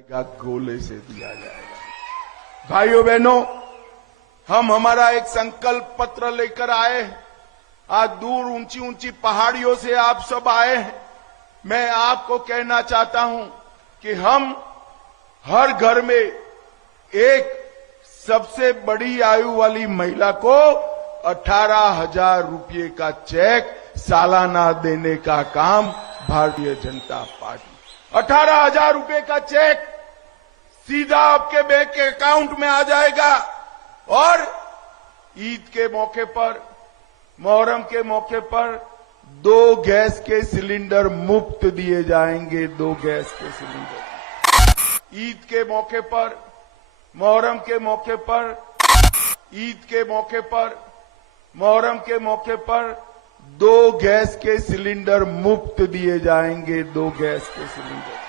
जाएगा, गोले से दिया जाएगा। भाइयों बहनों, हम हमारा एक संकल्प पत्र लेकर आए हैं। आज दूर ऊंची ऊंची पहाड़ियों से आप सब आए हैं। मैं आपको कहना चाहता हूं कि हम हर घर में एक सबसे बड़ी आयु वाली महिला को 18,000 रुपये का चेक सालाना देने का काम भारतीय जनता पार्टी 18,000 रुपये का चेक सीधा आपके बैंक अकाउंट में आ जाएगा और ईद के मौके पर, मोहर्रम के मौके पर 2 गैस के सिलेंडर मुफ्त दिए जाएंगे। 2 गैस के सिलेंडर ईद के मौके पर, मोहर्रम के मौके पर, ईद के मौके पर, मोहर्रम के मौके पर 2 गैस के सिलेंडर मुफ्त दिए जाएंगे। 2 गैस के सिलेंडर